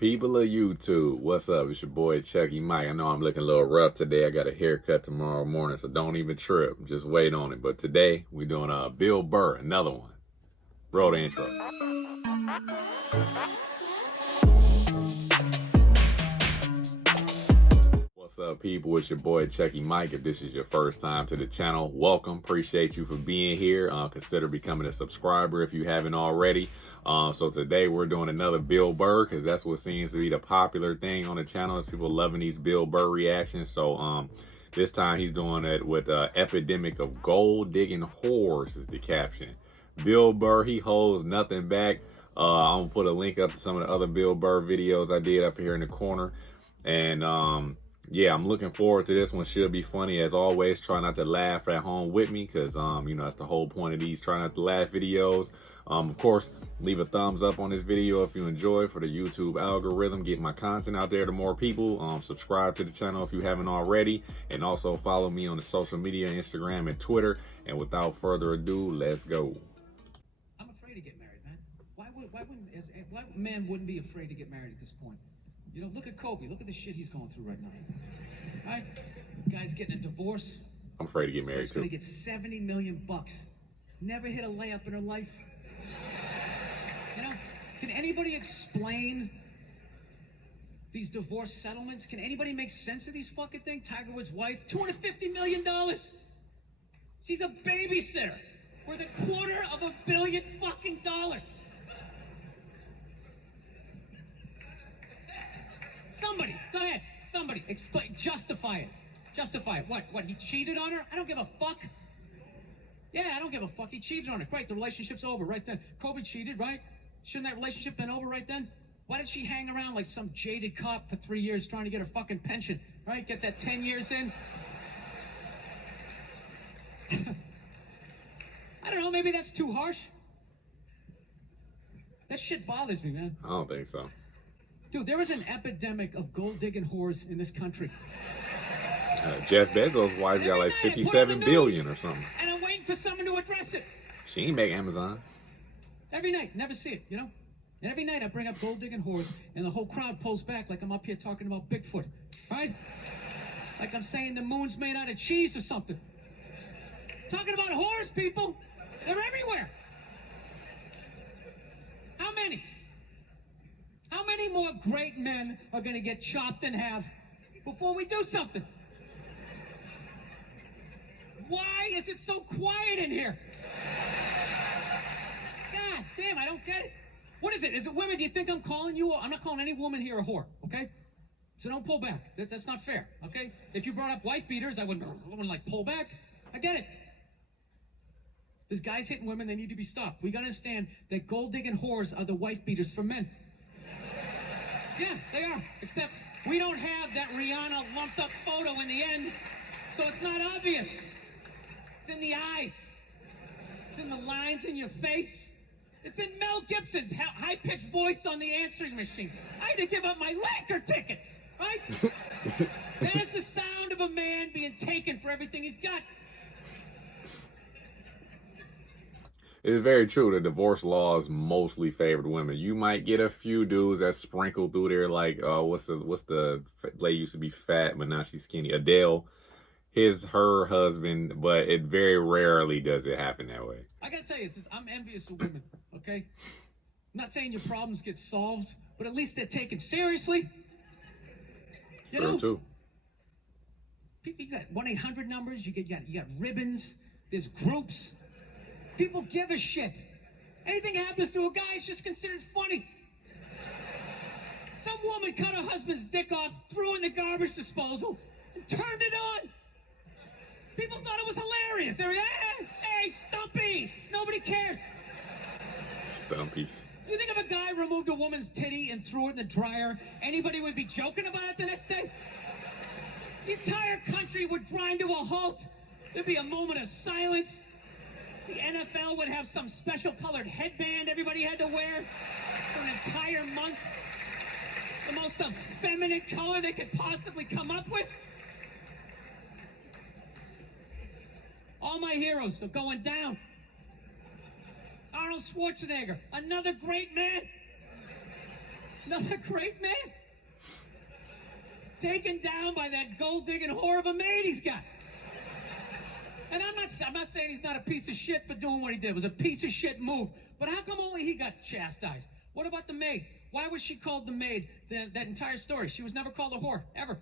People of YouTube, what's up? It's your boy Chucky Mike. I know I'm looking a little rough today. I got a haircut tomorrow morning, so don't even trip. Just wait on it. But today, we're doing Bill Burr, another one. Roll the intro. What's up, people? It's your boy Chucky Mike. If this is your first time to the channel, welcome. Appreciate you for being here. Consider becoming a subscriber if you haven't already. So today we're doing another Bill Burr because that's what seems to be the popular thing on the channel is people loving these Bill Burr reactions. So this time he's doing it with Epidemic of Gold Digging Whores is the caption. Bill Burr, he holds nothing back. I'm gonna put a link up to some of the other Bill Burr videos I did up here in the corner. And yeah, I'm looking forward to this one. Should be funny. As always, try not to laugh at home with me because, you know, that's the whole point of these try not to laugh videos. Of course, leave a thumbs up on this video if you enjoy for the YouTube algorithm. Get my content out there to more people. Subscribe to the channel if you haven't already. And also follow me on the social media, Instagram and Twitter. And without further ado, let's go. I'm afraid to get married, man. Why man wouldn't be afraid to get married at this point? You know, look at Kobe. Look at the shit he's going through right now. Right? Guy's getting a divorce. I'm afraid to get married He's too. gonna get $70 million. Never hit a layup in her life. You know, can anybody explain these divorce settlements? Can anybody make sense of these fucking things? Tiger Woods' wife, $250 million. She's a babysitter worth $250 million fucking dollars. Somebody, go ahead. Somebody, explain, justify it. Justify it. What, he cheated on her? I don't give a fuck. Yeah, I don't give a fuck. He cheated on her. Great, the relationship's over right then. Kobe cheated, right? Shouldn't that relationship been over right then? Why did she hang around like some jaded cop for 3 years trying to get her fucking pension, right? Get that 10 years in? I don't know, maybe that's too harsh. That shit bothers me, man. I don't think so. Dude, there is an epidemic of gold-digging whores in this country. Jeff Bezos' wife got like 57 billion or something. And I'm waiting for someone to address it. She ain't make Amazon. Every night, never see it, you know? And every night I bring up gold-digging whores, and the whole crowd pulls back like I'm up here talking about Bigfoot, right? Like I'm saying the moon's made out of cheese or something. Talking about whores, people. They're everywhere. How many? How many more great men are going to get chopped in half before we do something? Why is it so quiet in here? God damn, I don't get it. What is it? Is it women? Do you think I'm calling you? I'm not calling any woman here a whore, okay? So don't pull back. That's not fair, okay? If you brought up wife beaters, I wouldn't like pull back. I get it. There's guys hitting women, they need to be stopped. We got to understand that gold-digging whores are the wife beaters for men. Yeah, they are. Except we don't have that Rihanna lumped up photo in the end, so it's not obvious. It's in the eyes. It's in the lines in your face. It's in Mel Gibson's high-pitched voice on the answering machine. I had to give up my Laker tickets, right? That is the sound of a man being taken for everything he's got. It's very true. The divorce laws mostly favored women. You might get a few dudes that sprinkle through there, like what's the lady used to be fat but now she's skinny, Adele, her husband, but it very rarely does it happen that way. I gotta tell you, I'm envious of women. Okay, I'm not saying your problems get solved, but at least they're taken seriously. You know? True too. People, you got 1-800 numbers. You got ribbons. There's groups. People give a shit. Anything happens to a guy, it's just considered funny. Some woman cut her husband's dick off, threw in the garbage disposal, and turned it on. People thought it was hilarious. They were, hey, Stumpy. Nobody cares. Stumpy. You think if a guy removed a woman's titty and threw it in the dryer, anybody would be joking about it the next day? The entire country would grind to a halt. There'd be a moment of silence. The NFL would have some special colored headband everybody had to wear for an entire month. The most effeminate color they could possibly come up with. All my heroes are going down. Arnold Schwarzenegger, another great man. Another great man. Taken down by that gold-digging whore of a maid he's got. And I'm not saying he's not a piece of shit for doing what he did. It was a piece of shit move. But how come only he got chastised? What about the maid? Why was she called the maid that entire story? She was never called a whore, ever.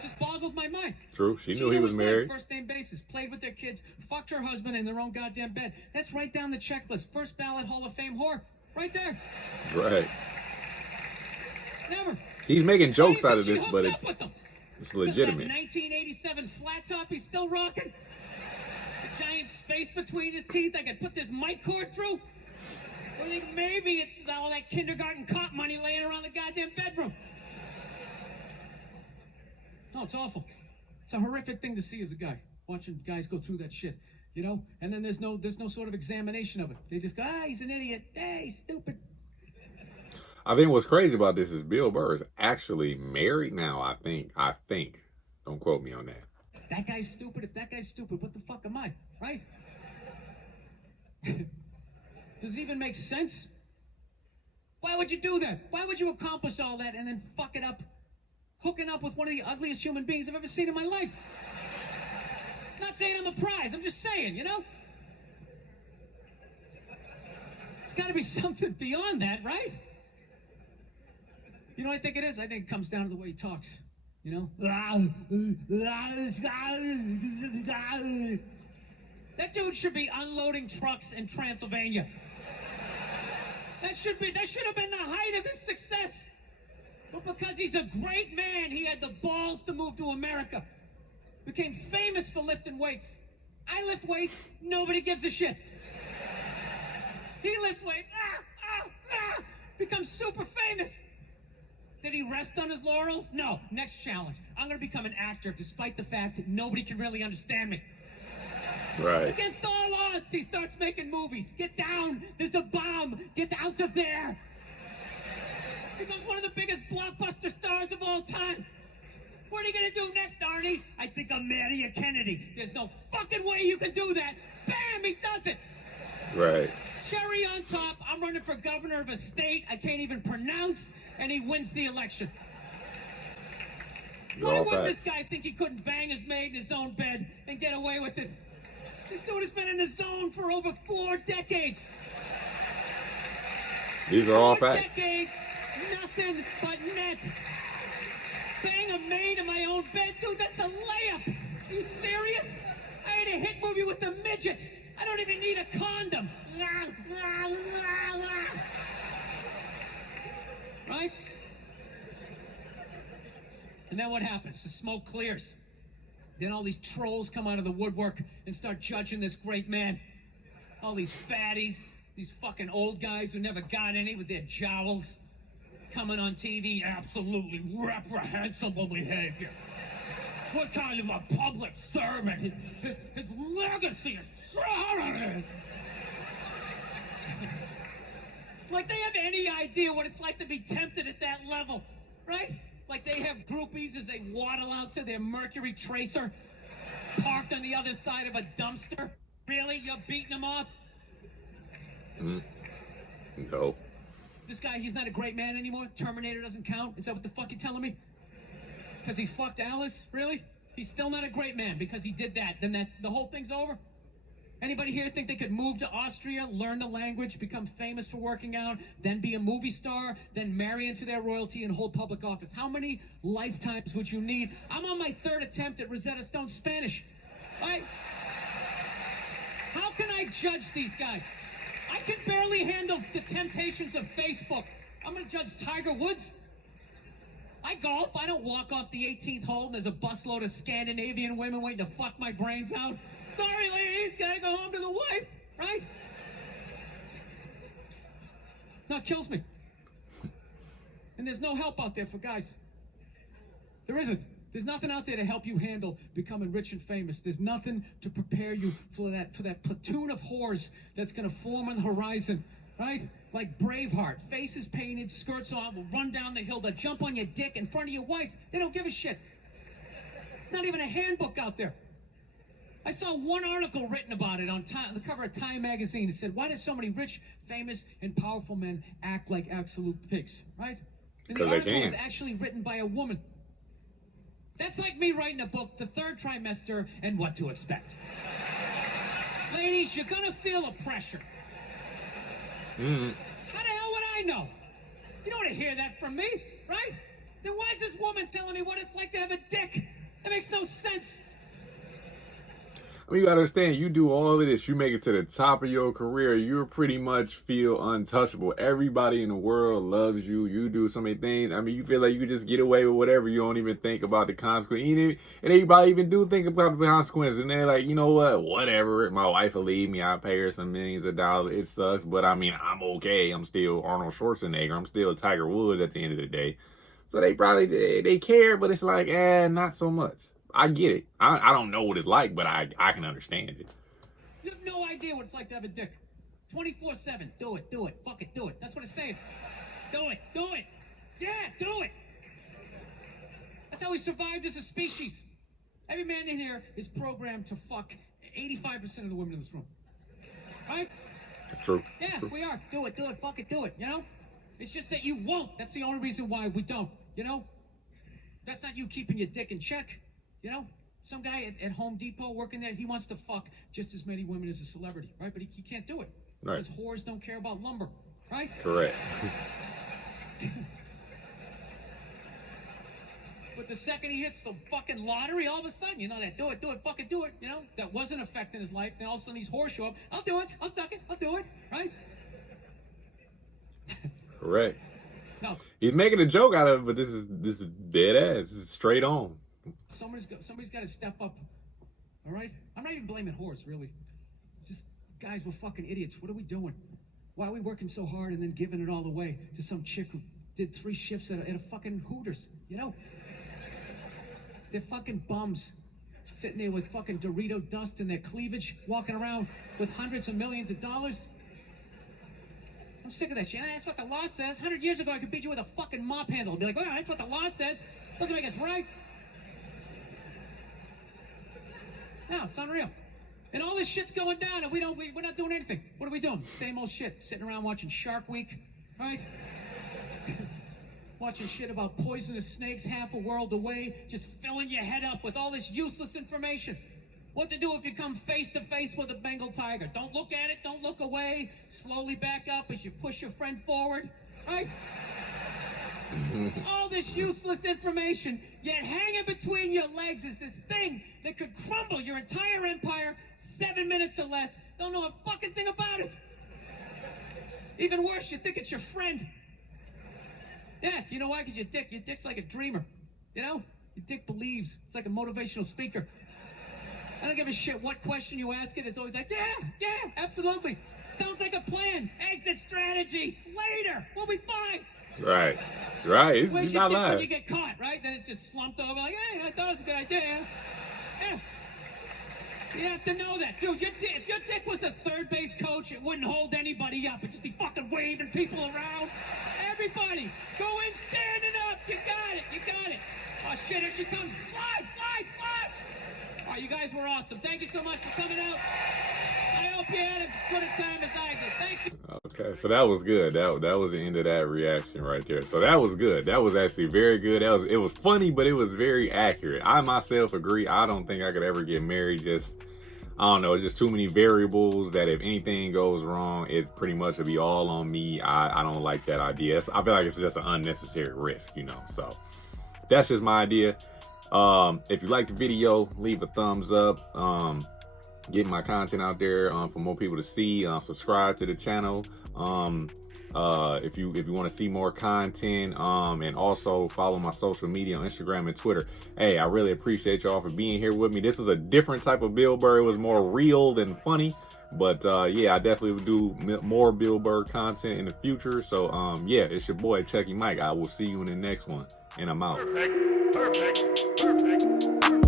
Just boggled my mind. True. She knew he was married. First name basis, played with their kids, fucked her husband in their own goddamn bed. That's right down the checklist. First ballot Hall of Fame whore. Right there. Right. Never. He's making jokes out of this, but it's legitimate. That 1987 flat top he's still rocking. A giant space between his teeth I could put this mic cord through. I think maybe it's all that kindergarten cop money laying around the goddamn bedroom. No, it's awful. It's a horrific thing to see as a guy, watching guys go through that shit, you know? And then there's no sort of examination of it. They just go, he's an idiot. Hey, he's stupid. I think what's crazy about this is Bill Burr is actually married now, I think. Don't quote me on that. If that guy's stupid, what the fuck am I, right? Does it even make sense? Why would you do that? Why would you accomplish all that and then fuck it up? Hooking up with one of the ugliest human beings I've ever seen in my life. Not saying I'm a prize, I'm just saying, you know? It's got to be something beyond that, right? You know what I think it is? I think it comes down to the way he talks, you know? That dude should be unloading trucks in Transylvania. That should have been the height of his success. But because he's a great man, he had the balls to move to America. Became famous for lifting weights. I lift weights, nobody gives a shit. He lifts weights, becomes super famous. Did he rest on his laurels? No. Next challenge. I'm going to become an actor despite the fact that nobody can really understand me. Right. Against all odds, he starts making movies. Get down. There's a bomb. Get out of there. Becomes one of the biggest blockbuster stars of all time. What are you going to do next, Arnie? I think I'll marry a Kennedy. There's no fucking way you can do that. Bam, he does it. Right. Cherry on top, I'm running for governor of a state I can't even pronounce, and he wins the election. Why would this guy think he couldn't bang his maid in his own bed and get away with it? This dude has been in the zone for over 4 decades. These are all facts. 4 decades, nothing but net. Bang a maid in my own bed, dude, that's a layup. Are you serious? I had a hit movie with a midget. I don't even need a condom. Right? And then what happens? The smoke clears. Then all these trolls come out of the woodwork and start judging this great man. All these fatties, these fucking old guys who never got any with their jowls, coming on TV, absolutely reprehensible behavior. What kind of a public servant? His legacy is shrouded. Like they have any idea what it's like to be tempted at that level, right? Like they have groupies as they waddle out to their Mercury Tracer, parked on the other side of a dumpster. Really? You're beating them off? No. This guy, he's not a great man anymore? Terminator doesn't count? Is that what the fuck you're telling me? Because he fucked Alice? Really? He's still not a great man because he did that. Then the whole thing's over? Anybody here think they could move to Austria, learn the language, become famous for working out, then be a movie star, then marry into their royalty and hold public office? How many lifetimes would you need? I'm on my 3rd attempt at Rosetta Stone Spanish. How can I judge these guys? I can barely handle the temptations of Facebook. I'm going to judge Tiger Woods? I golf. I don't walk off the 18th hole and there's a busload of Scandinavian women waiting to fuck my brains out. Sorry, ladies, gotta go home to the wife, right? No, it kills me. And there's no help out there for guys. There isn't. There's nothing out there to help you handle becoming rich and famous. There's nothing to prepare you for that platoon of whores that's gonna form on the horizon, right? Like Braveheart, faces painted, skirts on, will run down the hill, they'll jump on your dick in front of your wife. They don't give a shit. It's not even a handbook out there. I saw one article written about it on the cover of Time magazine. It said, why do so many rich, famous, and powerful men act like absolute pigs, right? And the article was actually written by a woman. That's like me writing a book, The Third Trimester and What to Expect. Ladies, you're gonna feel a pressure. How the hell would I know? You don't want to hear that from me, right? Then why is this woman telling me what it's like to have a dick? That makes no sense. I mean, you gotta understand, you do all of this, you make it to the top of your career, you pretty much feel untouchable. Everybody in the world loves you. You do so many things. I mean, you feel like you can just get away with whatever. You don't even think about the consequences. And everybody even do think about the consequences. And they're like, you know what? Whatever. My wife will leave me. I pay her some millions of dollars. It sucks. But I mean, I'm okay. I'm still Arnold Schwarzenegger. I'm still Tiger Woods at the end of the day. So they probably, they care, but it's like, not so much. I get it. I don't know what it's like, but I can understand it. You have no idea what it's like to have a dick. 24/7. Do it. Fuck it, do it. That's what it's saying. Do it. Yeah, do it. That's how we survived as a species. Every man in here is programmed to fuck 85% of the women in this room. Right? That's true. Yeah, That's true. We are. Do it. Fuck it, do it. You know? It's just that you won't. That's the only reason why we don't. You know? That's not you keeping your dick in check. You know, some guy at Home Depot working there, he wants to fuck just as many women as a celebrity, right? But he can't do it. Right. Because whores don't care about lumber, right? Correct. But the second he hits the fucking lottery, all of a sudden, you know, that do it, fucking do it, you know, that wasn't affecting his life. Then all of a sudden these whores show up. I'll do it, I'll suck it, I'll do it, right? Correct. No. He's making a joke out of it, but this is dead ass. This is straight on. Somebody's got to step up, all right? I'm not even blaming whores, really. Just, guys, we're fucking idiots. What are we doing? Why are we working so hard and then giving it all away to some chick who did 3 shifts at a fucking Hooters, you know? They're fucking bums sitting there with fucking Dorito dust in their cleavage, walking around with hundreds of millions of dollars. I'm sick of that shit. That's what the law says. 100 years ago, I could beat you with a fucking mop handle and be like, well, that's what the law says. Doesn't make us right. No, it's unreal. And all this shit's going down, and we're not doing anything. What are we doing? Same old shit. Sitting around watching Shark Week, right? Watching shit about poisonous snakes half a world away, just filling your head up with all this useless information. What to do if you come face to face with a Bengal tiger? Don't look at it, don't look away. Slowly back up as you push your friend forward, right? All this useless information, yet hanging between your legs is this thing that could crumble your entire empire 7 minutes or less. Don't know a fucking thing about it. Even worse, you think it's your friend. Yeah, you know why? Because your dick's like a dreamer. You know? Your dick believes. It's like a motivational speaker. I don't give a shit what question you ask it. It's always like, yeah, absolutely. Sounds like a plan. Exit strategy. Later. We'll be fine. Right. It's not lying. When you get caught, right? Then it's just slumped over like, hey, I thought it was a good idea. Yeah. You have to know that. Dude, if your dick was a third base coach, it wouldn't hold anybody up. It'd just be fucking waving people around. Everybody, go in standing up. You got it. Oh, shit, here she comes. Slide. All right, you guys were awesome. Thank you so much for coming out. I hope you had as good a time as I did. Thank you. Okay, so that was good. That was the end of that reaction right there. So that was good. That was actually very good. It was funny, but it was very accurate. I myself agree. I don't think I could ever get married. I don't know. It's just too many variables that if anything goes wrong, it pretty much would be all on me. I don't like that idea. I feel like it's just an unnecessary risk, you know. So that's just my idea. If you like the video, leave a thumbs up. Get my content out there for more people to see. Subscribe to the channel. If you want to see more content, and also follow my social media on Instagram and Twitter. Hey, I really appreciate y'all for being here with me. This was a different type of Bill Burr. It was more real than funny, but yeah, I definitely would do more Bill Burr content in the future. So yeah, it's your boy Chucky Mike. I will see you in the next one, and I'm out. Perfect.